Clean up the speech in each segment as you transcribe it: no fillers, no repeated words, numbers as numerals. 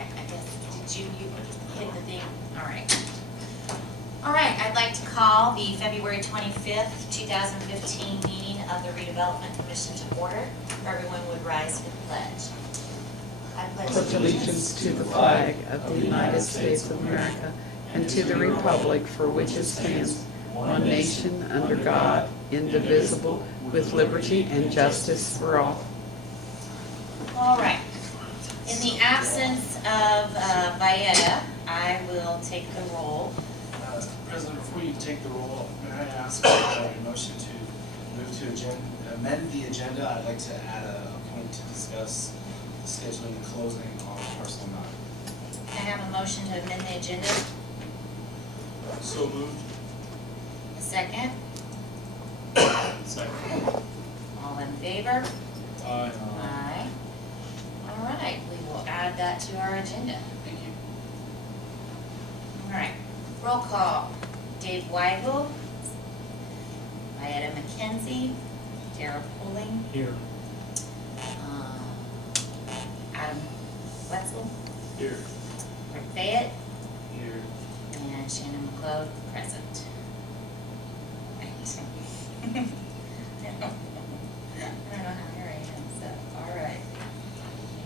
I guess, did you hit the thing? All right. All right, I'd like to call the February 25th, 2015 meeting of the Redevelopment Commission to order. If everyone would rise for the pledge. I Pledge allegiance to the flag of the United States of America and to the republic for which it stands, one nation under God, indivisible, with liberty and justice for all. All right. In the absence of Valletta, I will take the roll. President, before you take the roll, may I ask a motion to move to amend the agenda? I'd like to add a point to discuss the scheduling and closing on Parcel 9. Can I have a motion to amend the agenda? So moved. A second? Second. All in favor? Aye. Aye. All right, we will add that to our agenda. Thank you. All right, roll call. Dave Weigel, Valletta McKenzie, Tara Pulling, Here. Adam Wetzel, Here. Rick Fayette, Here. and Shannon McCloud, present. I don't know how here I am, so, all right.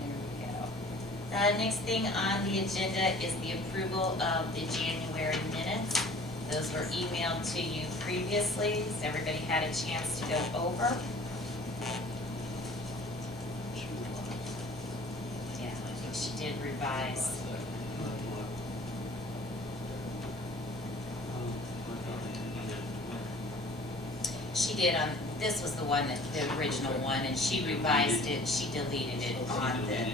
Here we go. Next thing on the agenda is the approval of the January minutes. Those were emailed to you previously. Has everybody had a chance to go over? Yeah, I think she did revise. She did on, this was the one, that the original one, and she revised it, she deleted it on the,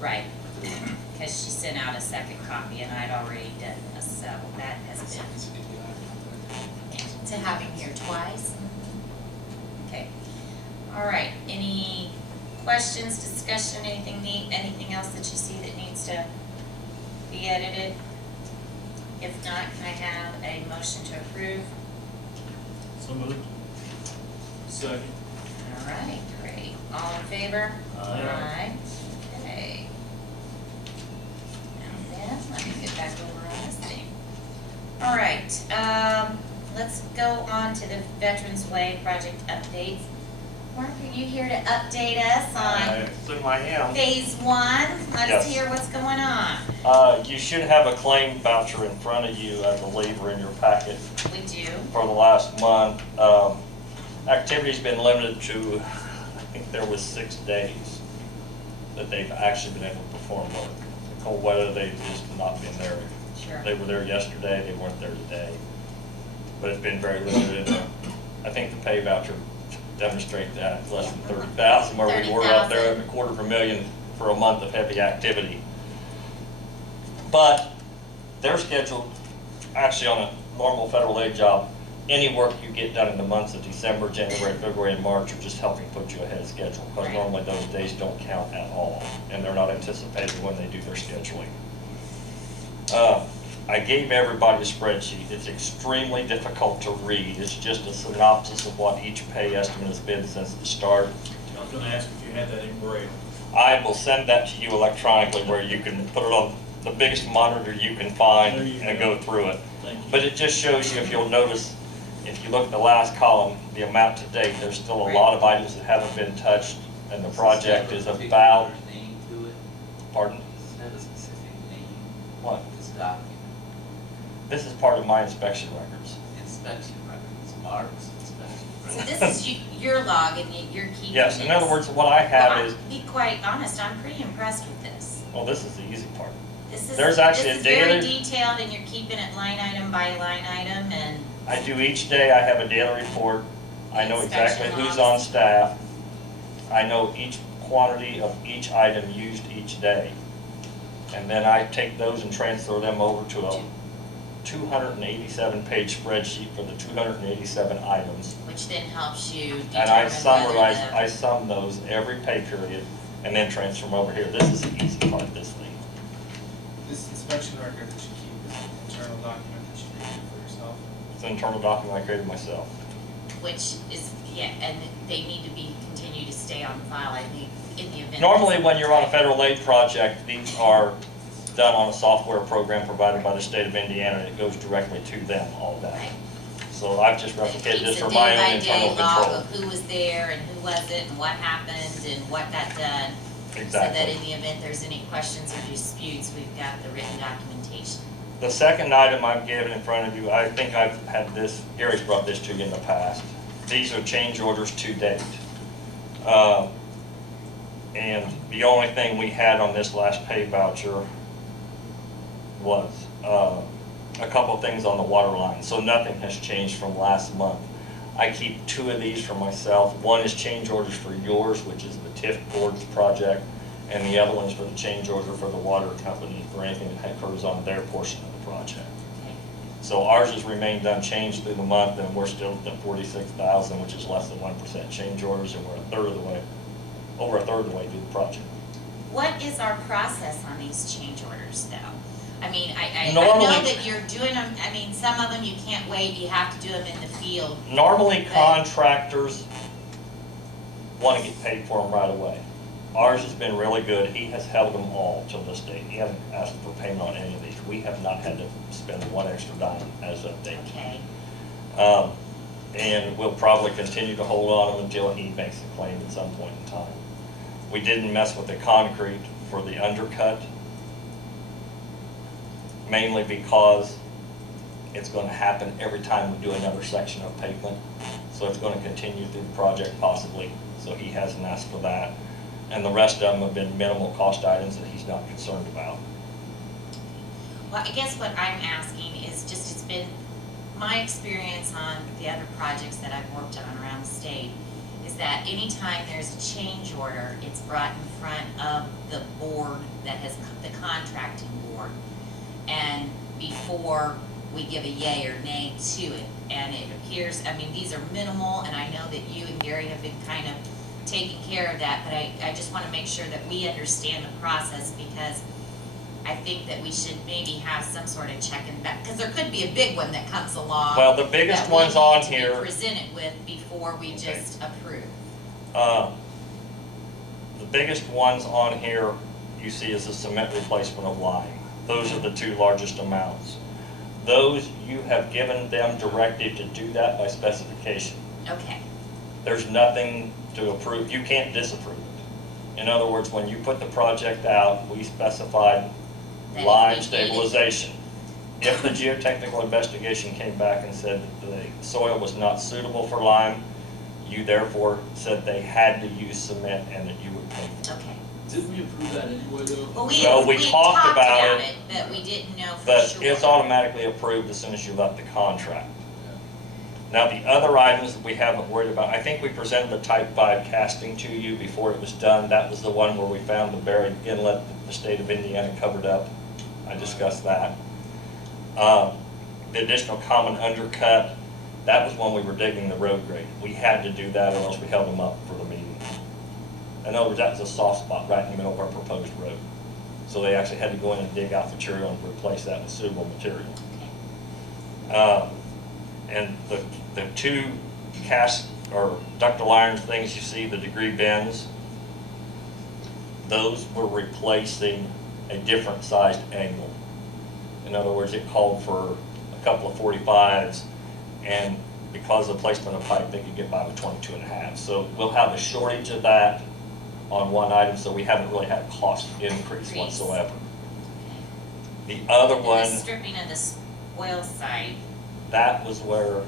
right. Because she sent out a second copy and I'd already done this, so that has been, to have him here twice. Okay, all right, any questions, discussion, anything else that you see that needs to be edited? If not, can I have a motion to approve? So moved. Second. All right, great. All in favor? Aye. Okay. And then, let me get back over on this thing. All right, let's go on to the Veterans Way project updates. Mark, are you here to update us on Assume I am. phase one? Let us Yes. hear what's going on. You should have a claim voucher in front of you, I believe, or in your packet We do. for the last month. Activity's been limited to, I think there was 6 days that they've actually been able to perform work. The cold weather, they've just not been there. Sure. They were there yesterday, they weren't there today. But it's been very limited. I think the pay voucher demonstrates that, it's less than 30,000, where we were out there at $250,000 for a month of heavy activity. But they're scheduled, actually on a normal federal aid job, any work you get done in the months of December, January, February, and March are just helping put you ahead of schedule, because Right. normally those days don't count at all, and they're not anticipated when they do their scheduling. I gave everybody a spreadsheet. It's extremely difficult to read. It's just a synopsis of what each pay estimate has been since the start. I was gonna ask if you had that in braille. I will send that to you electronically where you can put it on the biggest monitor you can find There you and go. go through it. Thank you. But it just shows you, if you'll notice, if you look at the last column, the amount to date, there's still a lot of items that haven't been touched, and the project is about, Name to it. pardon, Does it have a specific name? what? This document, This is part of my inspection records. inspection records, Mark's inspection So records. this is your log and you're keeping Yes, in this. other words, what I have is, To be quite honest, I'm pretty impressed with this. well, this is the easy part. This is, There's actually this a is very daily- detailed and you're keeping it line item by line item and, I do each day, I have a daily report. I know exactly Inspection who's logs. on staff. I know each quantity of each item used each day. And then I take those and transfer them over to a 287-page spreadsheet for the 287 items. which then helps you determine And I whether summarize, the- I sum those every pay period and then transfer them over here. This is the easy part of this thing. This inspection record that you keep is an internal document that you created for yourself. It's an internal document I created myself. which is, yeah, and they need to be, continue to stay on file, I think, in the event. Normally, when you're on a federal aid project, these are done on a software program provided by the state of Indiana, and it goes directly to them, all that. Right. So I've just It replicated keeps this a for my own day-by-day internal log control. of who was there and who wasn't, and what happened, and what got done. So that Exactly. in the event there's any questions or disputes, we've got the written documentation. The second item I've given in front of you, I think I've had this, Gary's brought this to you in the past. These are change orders to date. And the only thing we had on this last pay voucher was a couple of things on the water line, so nothing has changed from last month. I keep 2 of these for myself. One is change orders for yours, which is the TIF boards project, and the other one is for the change order for the water company for anything that occurs on their portion of the project. Okay. So ours has remained unchanged through the month, and we're still at 46,000, which is less than 1% change orders, and we're over a third of the way through the project. What is our process on these change orders, though? I mean, I know Normally- that you're doing them, I mean, some of them you can't wait, you have to do them in the field. Normally, Right. contractors want to get paid for them right away. Ours has been really good. He has held them all till this date. He hasn't asked for payment on any of these. We have not had to spend one extra dime as of date. Okay, And we'll probably continue to hold on them until he makes a claim at some point in time. We didn't mess with the concrete for the undercut, mainly because it's going to happen every time we do another section of pavement. So it's going to continue through the project possibly, so he hasn't asked for that. And the rest of them have been minimal cost items that he's not concerned about. well, I guess what I'm asking is just, it's been my experience on the other projects that I've worked on around the state, is that anytime there's a change order, it's brought in front of the board that has, the contracting board. And before we give a yay or nay to it, and it appears, I mean, these are minimal, and I know that you and Gary have been kind of taking care of that, but I just want to make sure that we understand the process, because I think that we should maybe have some sort of check and back, because there could be a big one that comes along. Well, the biggest that we ones on need to be here, presented with before we just approve. the biggest ones on here you see is the cement replacement of line. Those are the 2 largest amounts. Those, you have given them directive to do that by specification. Okay, There's nothing to approve, you can't disapprove it. In other words, when you put the project out, we specified That if line we did it- stabilization. If the geotechnical investigation came back and said that the soil was not suitable for lime, you therefore said they had to use cement and that you would pay for it. okay. Didn't we approve that anyway, though? Well, No, we talked about it, but we didn't know for But sure. it's automatically approved as soon as you let the contract. Now, the other items that we haven't worried about, I think we presented the type 5 casting to you before it was done. That was the one where we found the buried inlet that the state of Indiana covered up. I discussed that. The additional common undercut, that was when we were digging the road grade. We had to do that or else we held them up for the meeting. In other words, that was a soft spot right in the middle of our proposed road. So they actually had to go in and dig out material and replace that with suitable material. And the 2 cast or ductile iron things you see, the degree bends, those were replacing a different sized angle. In other words, it called for a couple of 45s, and because of the placement of pipe, they could get by with 22.5. So we'll have a shortage of that on one item, so we haven't really had a cost increase whatsoever. The other And one, the stripping of the spoil site, that was where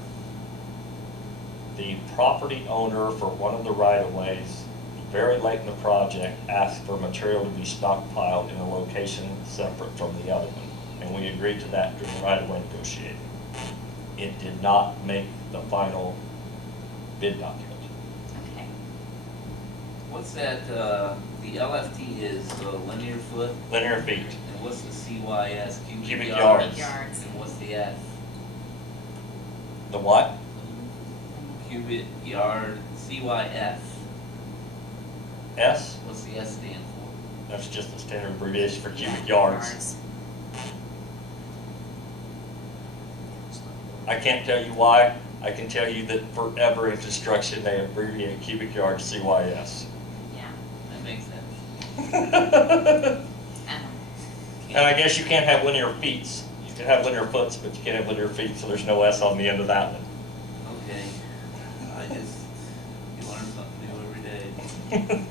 the property owner for one of the right-of-ways, very late in the project, asked for material to be stockpiled in a location separate from the other one. And we agreed to that during the right-of-way negotiating. It did not make the final bid document. okay. What's that, the LFT is linear foot, Linear feet. and what's the CYS, Cubic cubic yards. yards? Yards. And what's the F? The what? Cubic yard, CYF, S? what's the S stand for? That's just a standard abbreviation for cubic yards. I can't tell you why. I can tell you that forever in construction, they abbreviate cubic yards CYS. Yeah. That makes sense. Um, Okay. And I guess you can't have linear feet. You can have linear foots, but you can't have linear feet, so there's no S on the end of that one. Okay. You learn something new every day.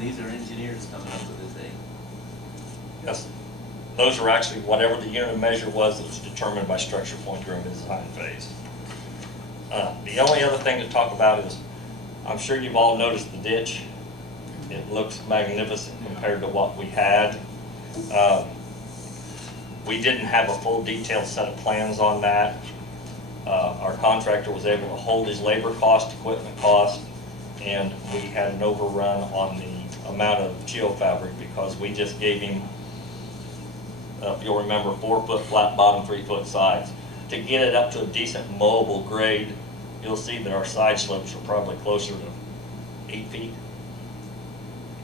These are engineers coming up with this, eh? Yes. Those are actually whatever the unit of measure was that was determined by structure point during the design phase. The only other thing to talk about is, I'm sure you've all noticed the ditch. It looks magnificent compared to what we had. We didn't have a full detailed set of plans on that. Our contractor was able to hold his labor cost, equipment cost, and we had an overrun on the amount of geofabric because we just gave him, if you'll remember, 4-foot flat bottom, 3-foot sides. To get it up to a decent mobile grade, you'll see that our side slopes are probably closer to 8 feet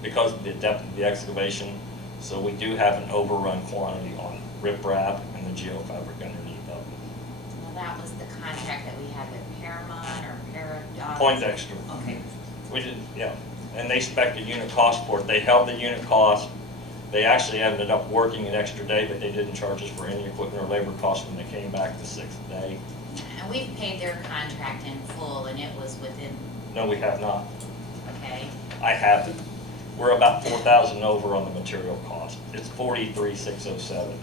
because of the depth of the excavation. So we do have an overrun quantity on riprap and the geofabric underneath of it. Well, that was the contract that we had with Paramount or Paradox. Poindexter. Okay. We did, yeah. And they spec'd a unit cost for it. They held the unit cost. They actually ended up working an extra day, but they didn't charge us for any equipment or labor costs when they came back the 6th day. And we've paid their contract in full and it was within, No, we have not. okay, I haven't. We're about 4,000 over on the material cost. It's 43,607.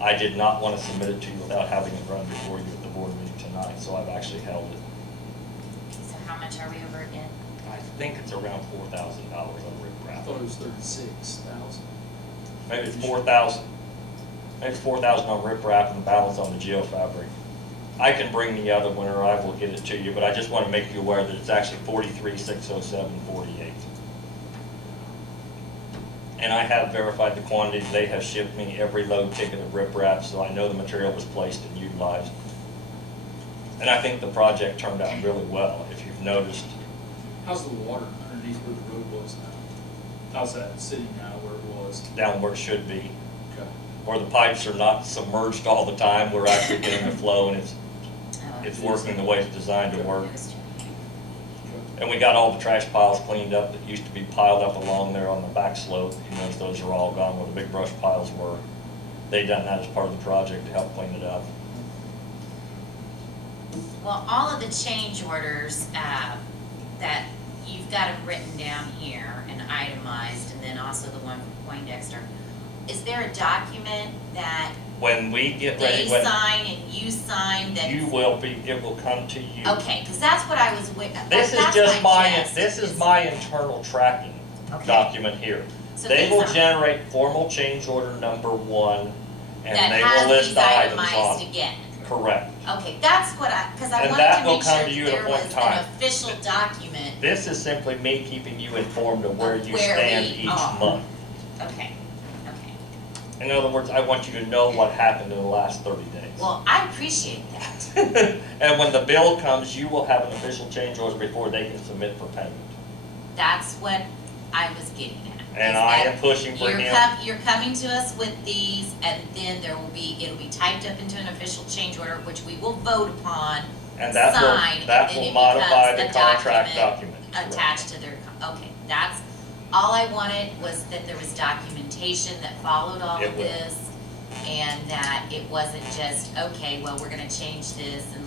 I did not want to submit it to you without having it run before you at the board meeting tonight, so I've actually held it. so how much are we over again? I think it's around $4,000 on I riprap. thought it was 36,000. Maybe it's 4,000. Maybe it's 4,000 on riprap and the balance on the geofabric. I can bring the other one or I will get it to you, but I just want to make you aware that it's actually 43,607.48. And I have verified the quantities. They have shipped me every load ticket of riprap, so I know the material was placed and utilized. And I think the project turned out really well, if you've noticed. How's the water underneath where the road was now? How's that sitting now where it was? Down where it should be, Okay. where the pipes are not submerged all the time. We're actually getting the flow and it's working the way it's designed to work. It was- And we got all the trash piles cleaned up that used to be piled up along there on the back slope. You notice those are all gone where the big brush piles were. They done that as part of the project to help clean it up. Well, all of the change orders, that you've got them written down here and itemized, and then also the one from Poindexter. Is there a document that When we get they ready, when sign and you sign that? you will be, it will come to you. Okay, because that's what I was with. This is that's just gist, this is my internal tracking Okay. document here. So They these will are- generate formal change order number 1, and that they has will list these the items itemized on it. again. Correct. Okay, that's what because I And wanted that to will make come sure to you that at a there point was in time. an official document. This is simply me keeping you informed of where Of you where stand we each are. month. Okay, okay. In other words, I want you to know what happened in the last 30 days. Well, I appreciate that. And when the bill comes, you will have an official change order before they can submit for payment. That's what I was getting at. And is I that am pushing for him. You're coming to us with these, and then it'll be typed up into an official change order, which we will vote upon, And that sign, will, that and then will it modify becomes the a contract document. attached to their, okay, that's, all I wanted was that there was documentation that followed all It of will. this, and that it wasn't just, okay, well, we're gonna change this and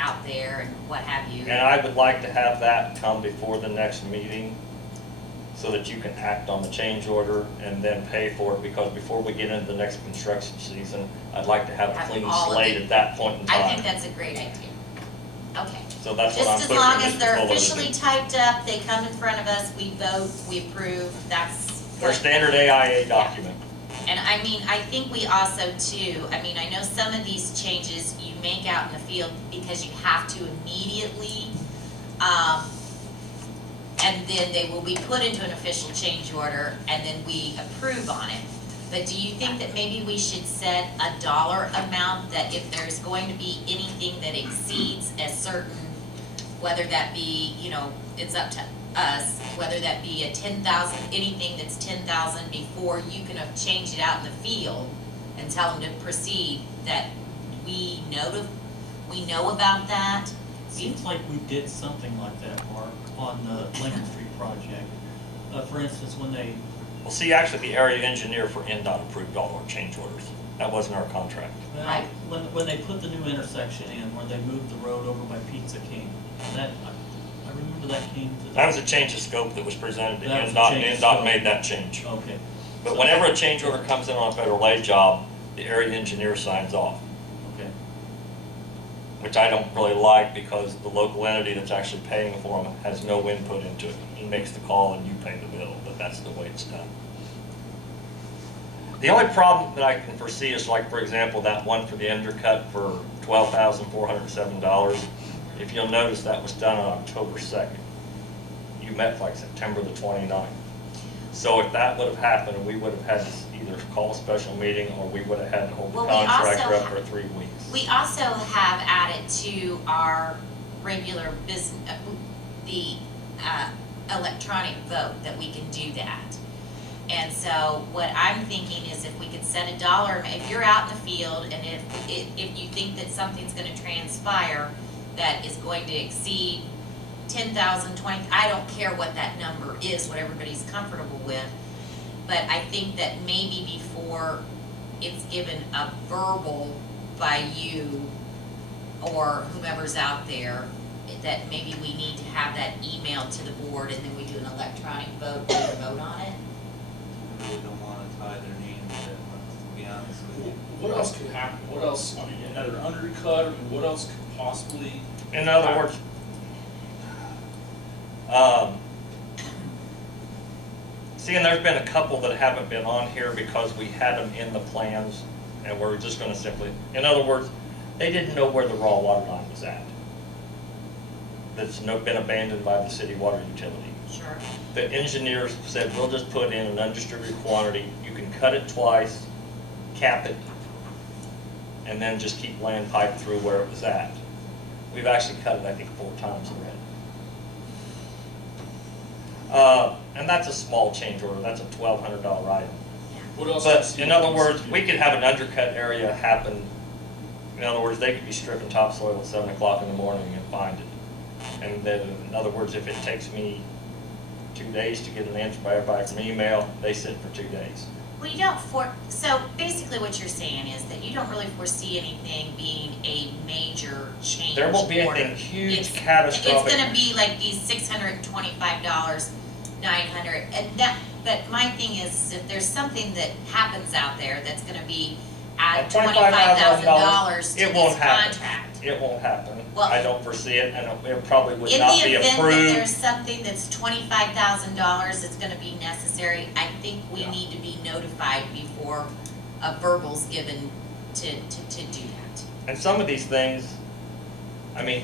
out there and what have you. And I would like to have that come before the next meeting so that you can act on the change order and then pay for it, because before we get into the next construction season, I'd like to have a Have clean all of slate it. at that point in I think time. that's a great idea. Okay. So that's what I'm Just as pushing long as Mr. they're Fuller to officially do. typed up, they come in front of us, we vote, we approve, that's. Their what- standard AIA document. And I mean, I think we also too, I mean, I know some of these changes you make out in the field because you have to immediately, and then they will be put into an official change order and then we approve on it. But do you think that maybe we should set a dollar amount that if there's going to be anything that exceeds a certain, whether that be, you know, it's up to us, whether that be a 10,000, anything that's 10,000 before you can have changed it out in the field and tell them to proceed, that we know about that? Seems like we did something like that, Mark, on the Lincoln Street project. For instance, when they Well, see, actually, the area engineer for NDOT approved all our change orders. That wasn't our contract. Right. Well, when they put the new intersection in, where they moved the road over by Pizza King, that, I remember that came to. That was a change of scope that was presented to That was a NDOT, change and of NDOT scope. made that change. Okay. But whenever a change order comes in on a federal aid job, the area engineer signs off, Okay. which I don't really like because the local entity that's actually paying for them has no input into it. He makes the call and you pay the bill, but that's the way it's done. The only problem that I can foresee is like, for example, that one for the undercut for $12,407. If you'll notice, that was done on October 2nd. You met like September the 29th. So if that would have happened, we would have had to either call a special meeting or we would have had to hold the Well, we contractor also up for 3 weeks. We also have added to our regular business, the electronic vote, that we can do that. And so what I'm thinking is if we could set a dollar, if you're out in the field and if you think that something's gonna transpire that is going to exceed 10,000, 20, I don't care what that number is, what everybody's comfortable with. But I think that maybe before it's given a verbal by you or whomever's out there, that maybe we need to have that emailed to the board and then we do an electronic vote and vote on it. I really don't wanna tie their hands that much, to be honest with you. What else could happen? What else, I mean, at an undercut, I mean, what else could possibly? In other words, see, and there's been a couple that haven't been on here because we had them in the plans and we're just gonna simply, in other words, they didn't know where the raw water line was at. That's been abandoned by the city water utility. Sure. The engineers said, we'll just put in an undistributed quantity, you can cut it twice, cap it, and then just keep laying pipe through where it was at. We've actually cut it, I think, 4 times already. And that's a small change order, that's a $1,200 item. What else? have you But seen in other in words, this? we could have an undercut area happen, in other words, they could be stripping topsoil at 7 o'clock in the morning and find it. And then, in other words, if it takes me 2 days to get an answer by everybody from email, they sit for 2 days. Well, you don't so basically what you're saying is that you don't really foresee anything being a major change There won't be order. anything huge, It's catastrophic. gonna be like these $625, $900, and that, but my thing is, if there's something that happens out there that's gonna be add At $25,000 to it won't this happen. contract. It won't happen. Well- I don't foresee it, and it probably would In not the be event that approved. there's something that's $25,000 that's gonna be necessary, I think we Yeah. need to be notified before a verbal's given to do that. And some of these things, I mean,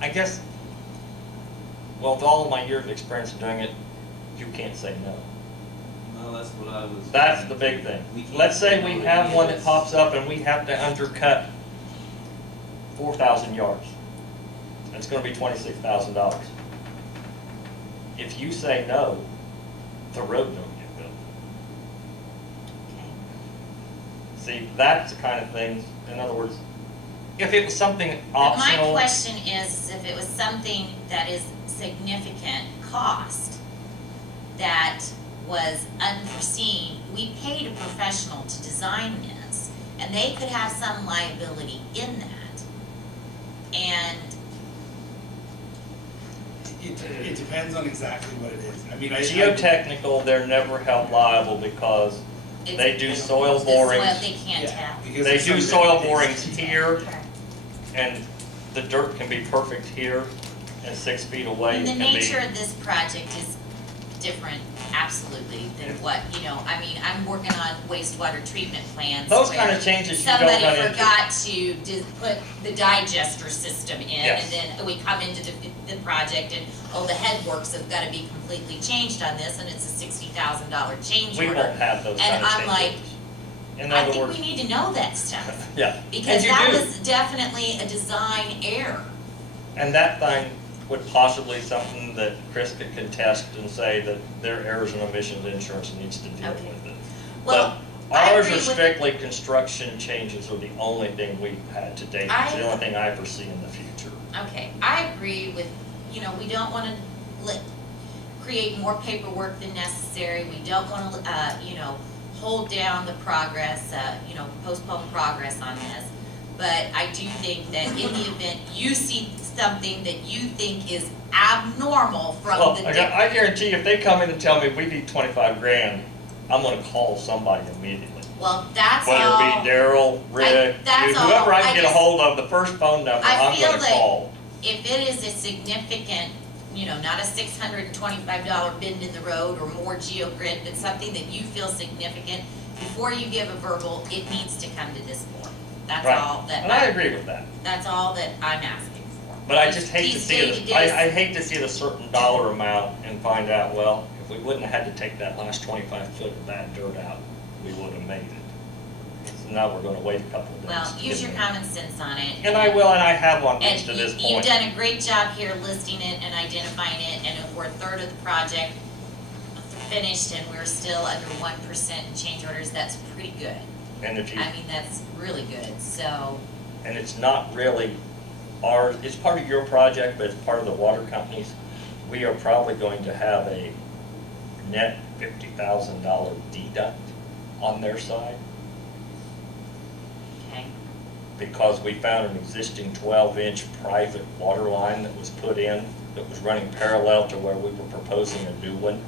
I guess, well, with all of my years of experience in doing it, you can't say no. Well, that's what I was. That's the big thing. We can't Let's say say we no to have one that this. pops up and we have to undercut 4,000 yards. It's gonna be $26,000. If you say no, the road don't get built. Okay. See, that's the kind of thing, in other words, if it was something But my optional. question is if it was something that is significant cost that was unforeseen, we paid a professional to design this, and they could have some liability in that. And It depends on exactly what it is. I mean, Geotechnical, they're never held liable because it's. they do soil it's the soil borings. they can't Yeah, tap. because They there's do some soil that borings it's- here, Okay. and the dirt can be perfect here, and 6 feet away And it the can be. nature of this project is different, absolutely, than what, I mean, I'm working on wastewater treatment plants. Those where kind of changes you don't run somebody into. forgot to put the digester system in, Yes. and then we come into the project and, the headworks have gotta be completely changed on this, and it's a $60,000 change We order. won't have those kind And of I'm changes. like, In I other think words, we need to know that stuff, yeah. because And you that do. was definitely a design error. And that thing would possibly something that Chris could contest and say that their errors and omissions insurance needs to deal Okay. with it. Well, But I ours agree are with- strictly construction changes are the only thing we've had to date. It's the I- only thing I foresee in the future. Okay, I agree with, we don't wanna create more paperwork than necessary. We don't wanna, hold down the progress, postpone progress on this. But I do think that in the event you see something that you think is abnormal from Well, the. I guarantee if they come in and tell me we need 25 grand, I'm gonna call somebody immediately. Well, that's all. Whether it be Daryl, Rick, that's all. whoever I can I get a just- hold of, the first phone number, I I'm feel gonna that- call. If it is a significant, not a $625 bend in the road or more geogrid, but something that you feel significant, before you give a verbal, it needs to come to this board. That's Right. all that, And I agree with that. that's all that I'm asking for. But I just hate to These see it, day-to-day I hate to see the certain dollar amount and find out, well, if we wouldn't have had to take that last 25 foot of bad dirt out, we would have made it. So now we're gonna wait a couple of days. Well, to use get your it. common sense on it. And I will, and I have on And these to this you've point. done a great job here listing it and identifying it, and if we're a third of the project finished and we're still under 1% in change orders, that's pretty good. And if you, I mean, that's really good, so, and it's not really ours, it's part of your project, but it's part of the water company's. We are probably going to have a net $50,000 deduct on their side, okay. because we found an existing 12-inch private water line that was put in, that was running parallel to where we were proposing a new one.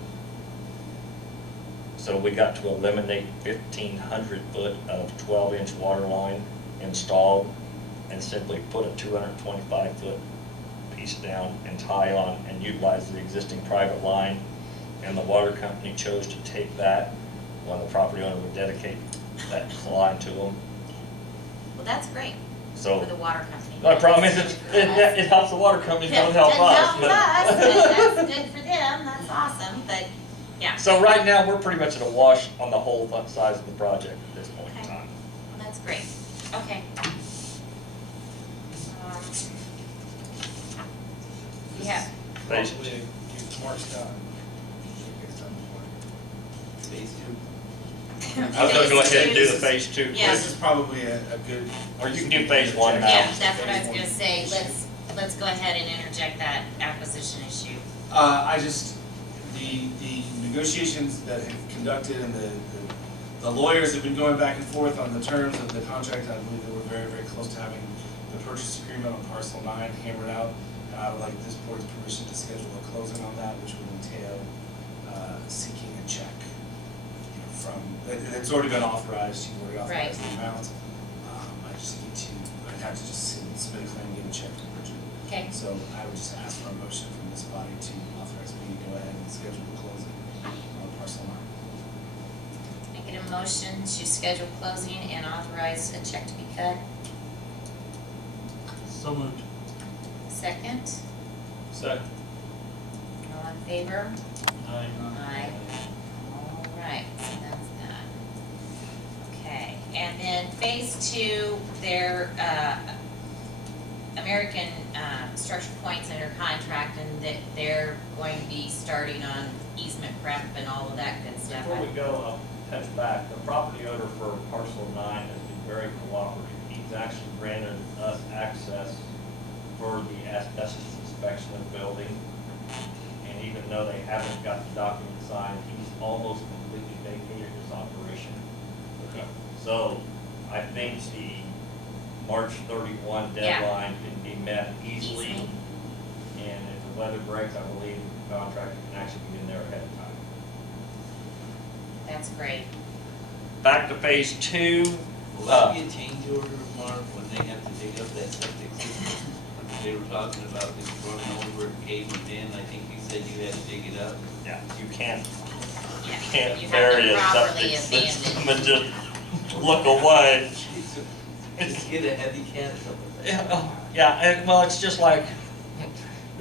So we got to eliminate 1,500 foot of 12-inch water line installed and simply put a 225-foot piece down and tie on and utilize the existing private line. And the water company chose to take that when the property owner would dedicate that line to them. Well, that's great So for the water company. the problem is it helps the water companies, don't help us. Doesn't help us, but that's good for them, that's awesome, but, yeah. So right now, we're pretty much at a wash on the whole front size of the project at this point in Okay. time. Well, that's great, okay. Yeah, Phase Hopefully, Mark's done. Gets done before. Phase two. I was gonna go ahead and do the phase two. Yeah. This is probably a good. Or you can do phase one now. yeah, that's what I was gonna say, let's go ahead and interject that acquisition issue. The negotiations that have conducted and the lawyers have been going back and forth on the terms of the contract. I believe that we're very, very close to having the purchase agreement on Parcel 9 hammered out. And I would like this board's permission to schedule a closing on that, which would entail seeking a check from, it's already been authorized, you've already authorized the amount. I'd have to just submit a claim and get a check to Bridget. Okay, So I would just ask for a motion from this body to authorize me to go ahead and schedule the closing on Parcel 9. making a motion to schedule closing and authorize a check to be cut. So moved. Second, Second. all in favor? Aye. Aye. All right, so that's that. Okay, and then phase two, their, American, Structure Point's under contract and that they're going to be starting on easement prep and all of that good stuff. Before we go, I'll touch back. The property owner for Parcel 9 has been very cooperative. He's actually granted us access for the asbestos inspection of the building. And even though they haven't got the document signed, he's almost completely vacated his operation. So I think the March 31 Yeah. deadline can be met easily. And if the weather breaks, I believe the contractor can actually get in there ahead of time. That's great. Back to phase two. Will that be a change order, Mark, when they have to dig up that septic system? They were talking about this running over, caving in, I think you said you had to dig it up. Yeah, you can't Yeah. You have bury to a properly septic system abandon. and just look away. Just get a heavy can or something. Yeah, and well, it's just like,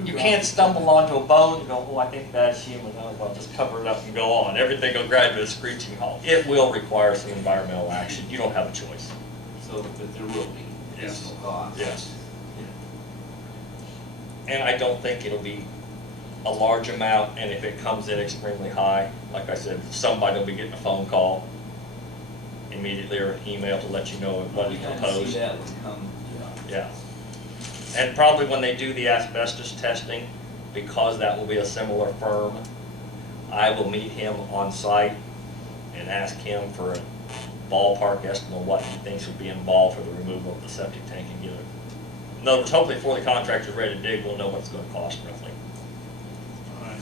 you can't stumble onto a bone and go, oh, I think that's human, oh, I'll just cover it up and go on. Everything will grind to a screeching halt. It will require some environmental action. You don't have a choice. So, but there will be additional costs. Yes. And I don't think it'll be a large amount, and if it comes in extremely high, like I said, somebody will be getting a phone call immediately or an email to let you know what is We kind of proposed. see that one come. Yeah. And probably when they do the asbestos testing, because that will be a similar firm, I will meet him on site and ask him for a ballpark estimate of what he thinks would be involved for the removal of the septic tank and get it. In other words, hopefully before the contractor's ready to dig, we'll know what it's gonna cost roughly. Alright.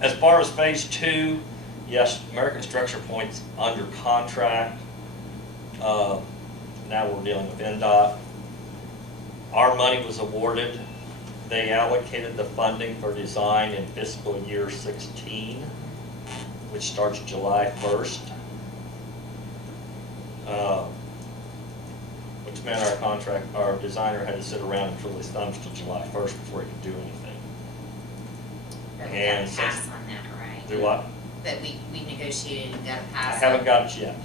As far as phase two, yes, American Structure Point's under contract. Now we're dealing with NDOT. Our money was awarded. They allocated the funding for design in fiscal year 16, which starts July 1st. Which meant our designer had to sit around and twiddle his thumbs till July 1st before he could do anything. But we And got a since- pass on that, right? Do what? But we negotiated and got a I pass. haven't got it yet.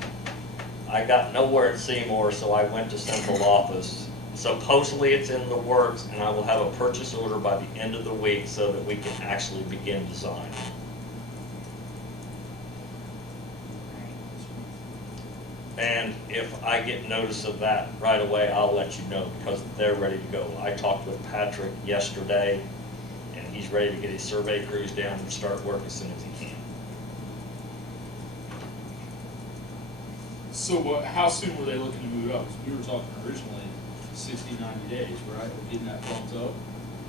I got nowhere at Seymour, so I went to central office. Supposedly it's in the works, and I will have a purchase order by the end of the week so that we can actually begin design. And if I get notice of that right away, I'll let you know because they're ready to go. I talked with Patrick yesterday, and he's ready to get his survey crews down and start work as soon as he can. So what, how soon were they looking to move it up? 'Cause we were talking originally 60, 90 days, right? Of getting that bumped up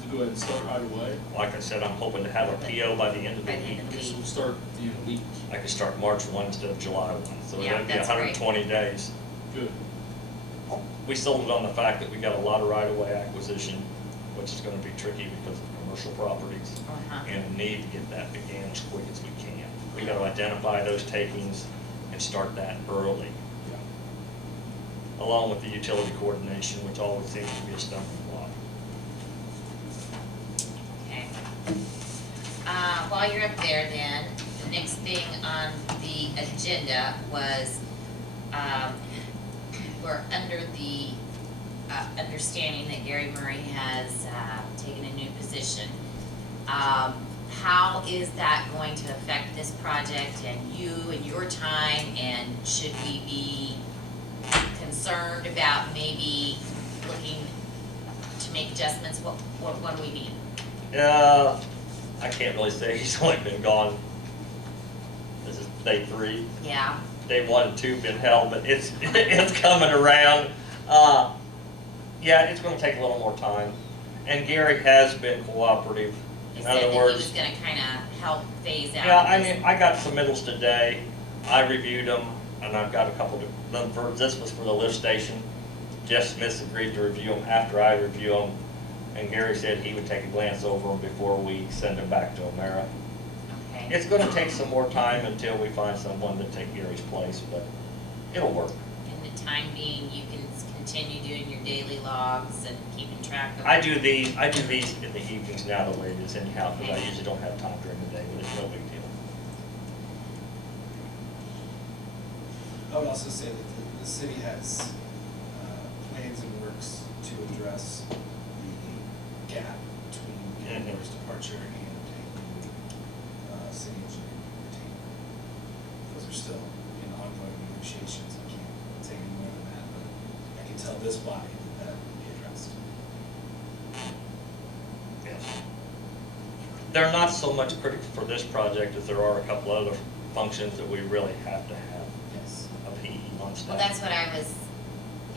to go ahead and start right away. Like I said, I'm hoping to have a PO by the end of the By the week. end of the So week. we'll start, week. I could start March 1 instead of July 1, so Yeah, that'd be that's great. 120 days. Good. We sold it on the fact that we got a lot of right-of-way acquisition, which is gonna be tricky because of commercial properties, Uh-huh. and need to get that began as quick as we can. We gotta identify those takings and start that early, Yeah. along with the utility coordination, which always seems to be a stumbling block. Okay. While you're up there then, the next thing on the agenda was, we're under the, understanding that Gary Murray has, taken a new position. How is that going to affect this project and you and your time, and should we be concerned about maybe looking to make adjustments? What do we need? I can't really say, he's only been gone, this is day 3. Yeah, Day 1 and 2 been held, but it's it's coming around. Yeah, it's going to take a little more time, and Gary has been cooperative. he In said other that he words, was gonna kinda help phase out. yeah, I this. mean, I got submittals today. I reviewed them, and I've got a couple of them. This was for the lift station. Jeff Smith agreed to review them after I review them, and Gary said he would take a glance over them before we send them back to O'Mara. Okay, It's going to take some more time until we find someone to take Gary's place, but it'll work. in the time being, you can continue doing your daily logs and keeping track of. I do these in the evenings now the way it is anyhow, because I usually don't have time during the day, but it's no big deal. I would also say that the city has plans and works to address the gap between the mayor's departure and city engineering retainer. Those are still in ongoing negotiations. I can't say any more than that, but I can tell this body that will be addressed. Yes. They're not so much critical for this project as there are a couple other functions that we really have to have Yes. a PE on staff. Well, that's what I was,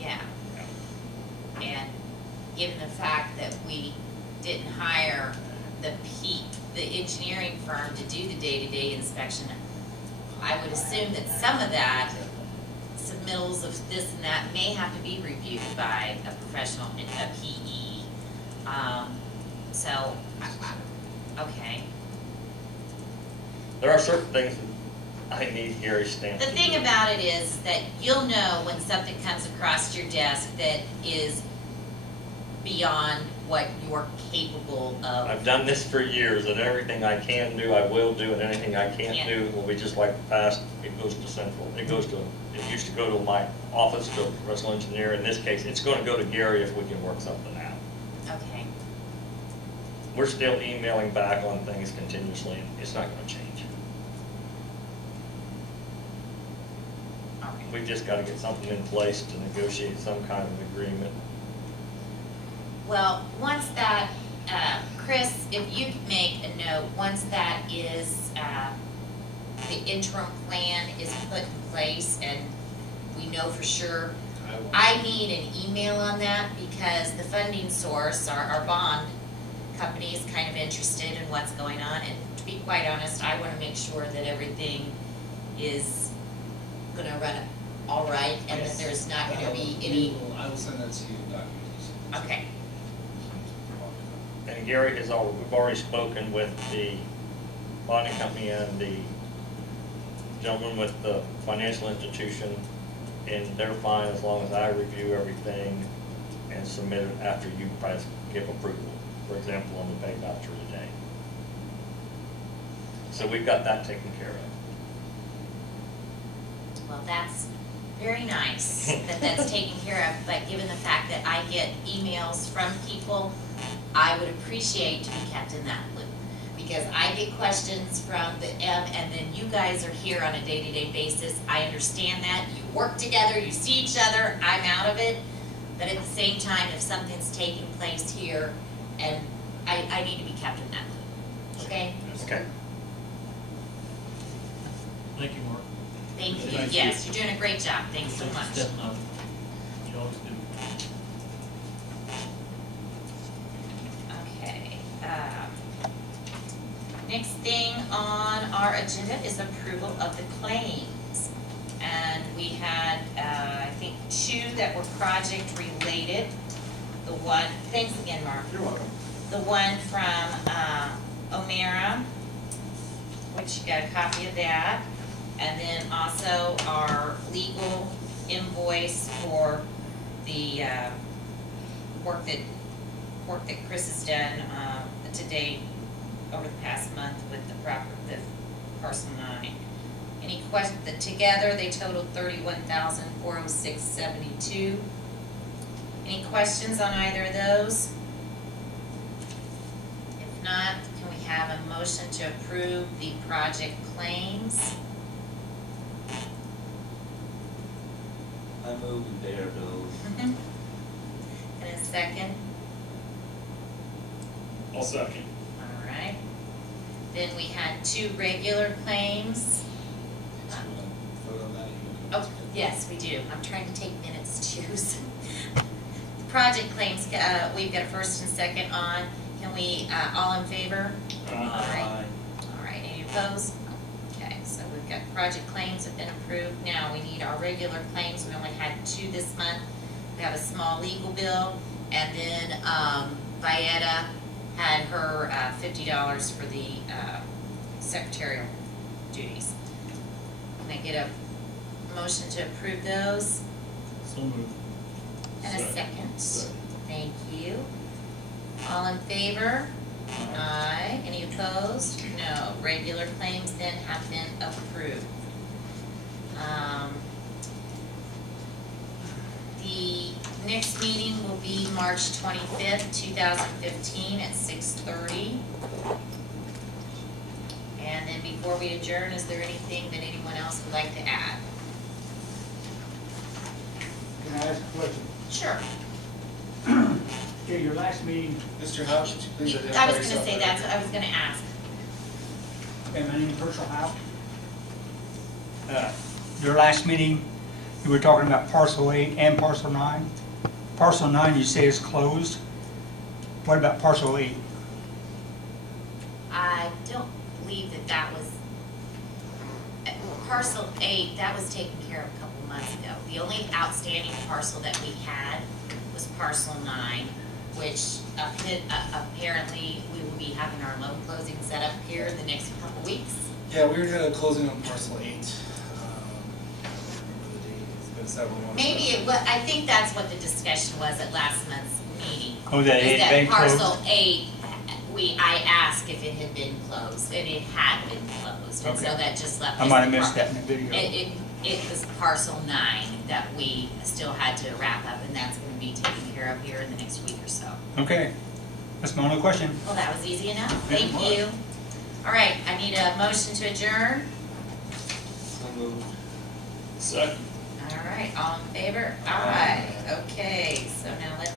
yeah, Yeah. and given the fact that we didn't hire the engineering firm to do the day-to-day inspection, I would assume that some of that submittals of this and that may have to be reviewed by a professional, a PE. So, okay. There are certain things that I need Gary's stamp. The to thing do. about it is that you'll know when something comes across your desk that is beyond what you're capable of. I've done this for years, and everything I can do, I will do, and anything I can't do will be just like the past, it goes to central. It used to go to my office, to a professional engineer. In this case, it's gonna go to Gary if we can work something out. Okay, We're still emailing back on things continuously, and it's not gonna change. all right. We've just gotta get something in place to negotiate some kind of agreement. Well, once that Chris, if you could make a note, once that is, the interim plan is put in place and we know for sure, I need an email on that because the funding source, our bond company is kind of interested in what's going on. And to be quite honest, I wanna make sure that everything is gonna run all right and that there's not gonna be any, I will send that to you in documentation. okay. And Gary has already, we've already spoken with the bonding company and the gentleman with the financial institution, and they're fine as long as I review everything and submit it after you guys give approval, for example, on the pay voucher today. So we've got that taken care of. Well, that's very nice that that's taken care of, but given the fact that I get emails from people, I would appreciate to be kept in that loop. Because I get questions from the M, and then you guys are here on a day-to-day basis. I understand that, you work together, you see each other, I'm out of it. But at the same time, if something's taking place here, and I need to be kept in that loop, okay? Okay. Thank you, Mark. Thank you, Thank you. yes, you're doing a great job, thanks so much. Stepping up. You always do. Okay, next thing on our agenda is approval of the claims. And we had, I think, 2 that were project related. The one, thanks again, Mark. You're welcome. The one from, O'Meara, which you got a copy of that. And then also our legal invoice for the, work that Chris has done, to date over the past month with the Parcel 9. Any questions, together they totaled $31,406.72. Any questions on either of those? If not, can we have a motion to approve the project claims? I move in there those. And a second? I'll second. All right. Then we had 2 regular claims. So we'll vote on that. Oh, yes, we do. I'm trying to take minutes too. So. Project claims, we've got a first and second on. Can we, all in favor? Aye. All right, any opposed? Okay, so we've got project claims have been approved. Now we need our regular claims. We only had 2 this month. We have a small legal bill, and then, Vieta had her, $50 for the, secretarial duties. Can I get a motion to approve those? So moved. And a Second. second. Thank you. All in favor? Aye. Any opposed? No. Regular claims then have been approved. The next meeting will be March 25th, 2015 at 6:30. And then before we adjourn, is there anything that anyone else would like to add? Can I ask a question? Sure. Okay, your last meeting, Mr. Houch, please I identify was yourself. gonna say, that's what I was gonna ask. okay, my name is Herschel Howe. Your last meeting, you were talking about Parcel 8 and Parcel 9. Parcel 9 you say is closed. What about Parcel 8? I don't believe that was, Parcel 8, that was taken care of a couple months ago. The only outstanding parcel that we had was Parcel 9, which apparently we will be having our loan closing set up here in the next couple weeks. Yeah, we were doing a closing on parcel 8. I don't remember the date, it's been several months. Maybe now. it was, I think that's what the discussion was at last month's meeting. Oh, that it Is had been that Parcel closed? 8, I asked if it had been closed, and it had been closed, and so Okay. that just left. I us might have the missed par- that in the video. It was Parcel 9 that we still had to wrap up, and that's gonna be taken care of here in the next week or so. Okay, that's my only question. Well, that was easy enough, It thank was. you. All right, I need a motion to adjourn. So moved. Second. All right, all in favor? Aye. Okay, so now let's